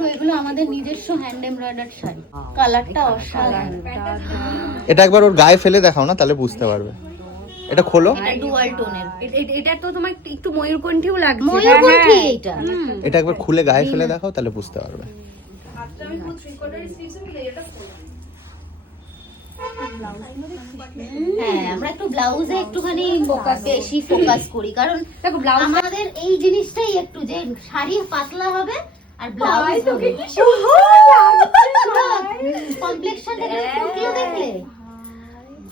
পুরো এগুলো আমাদের নিজস্ব হ্যান্ড এমব্রয়ডার্ড শাড়ি। কালারটা অসাধারণ। এটা একবার ওর গায়ে ফেলে দেখাও না, তাহলে বুঝতে পারবে। এটা খোলো। এটা ডুয়াল টোনের। এটা তো তোমার একটু ময়ূরকণ্ঠীও লাগছে। ময়ূরকণ্ঠী এটা। এটা একবার খুলে গায়ে ফেলে দেখাও, তাহলে বুঝতে পারবে। হ্যাঁ, আমরা একটু ব্লাউজে একটুখানি বেশি ফোকাস করি, কারণ দেখো আমাদের এই জিনিসটাই একটু যে শাড়ি পাতলা হবে আর ব্লাউজ কমপ্লেক্সনটা ফুটিয়ে দেখলে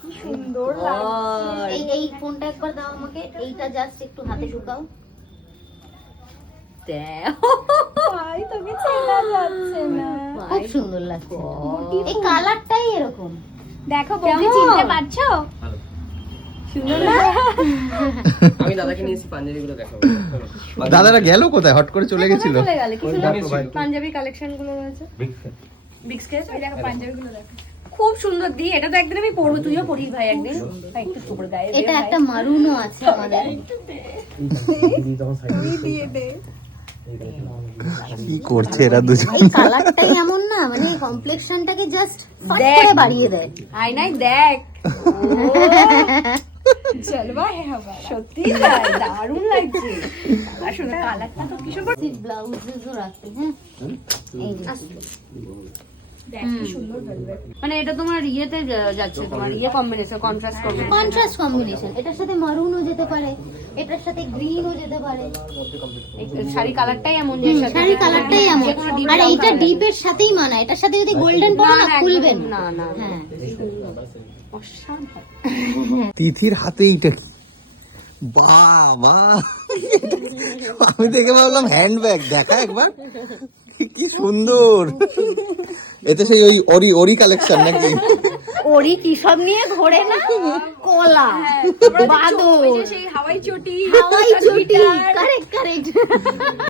কি সুন্দর লাগছে। এই ফোনটা একবার দাও আমাকে, এইটা জাস্ট একটু হাতে ঢুকাও। ভাই তোকে চেনা যাচ্ছে না। খুব সুন্দর লাগছে, এই কালারটাই এরকম। দেখো বৌদি চিনতে পারছো? সুন্দর না? আমি দাদাকে নিয়েছি পাঞ্জাবিগুলো দেখাবো। দাদারা গেল কোথায়? হট করে চলে গেছিল। চলে গেলে কি সুন্দর পাঞ্জাবি কালেকশন গুলো রয়েছে। বিগ স্কেচ ওই দেখো পাঞ্জাবিগুলো দেখো। খুব সুন্দর দি, এটা তো একদিন আমি পরবো, তুইও পরিস ভাই একদিন। ভাই একটু সুপার গায়ে এটা একটা মারুনও আছে আমাদের। দিয়ে দে। কি করছে এরা দুজন? এই কালারটাই এমন না, মানে কমপ্লেক্সনটাকে জাস্ট ফাট করে বাড়িয়ে দেয়। আয়নায় দেখ। চল ভাই হবা, সত্যি তাই দারুণ লাগছে। আর শোনো কালারটা তো কি সুন্দর। ব্লাউজেসও রাখতে, হ্যাঁ এই যে দেখ কি সুন্দর ভেলভেট। মানে এটা তোমার ইয়েতে যাচ্ছে, তোমার ইয়ে combination, contrast combination. Contrast combination. এটার সাথে মারুনও যেতে পারে, এটার সাথে গ্রিনও যেতে পারে। শাড়ি কালারটাই এমন যে শাড়ি কালারটাই এমন, আর এইটা ডিপের সাথেই মানায়। এটার সাথে যদি গোল্ডেন পরো না খুলবে না। না হ্যাঁ, তিথির হাতে এইটা কি? বাবা, আমি দেখে ভাবলাম হ্যান্ডব্যাগ। দেখা একবার, কি সুন্দর। এতে সেই ওই ওরি কালেকশন নাকি? ওরি কি সব নিয়ে ঘোরে না, কলা বাদর সেই হাওয়াই চটি, হাওয়াই চটি, কারেক্ট কারেক্ট।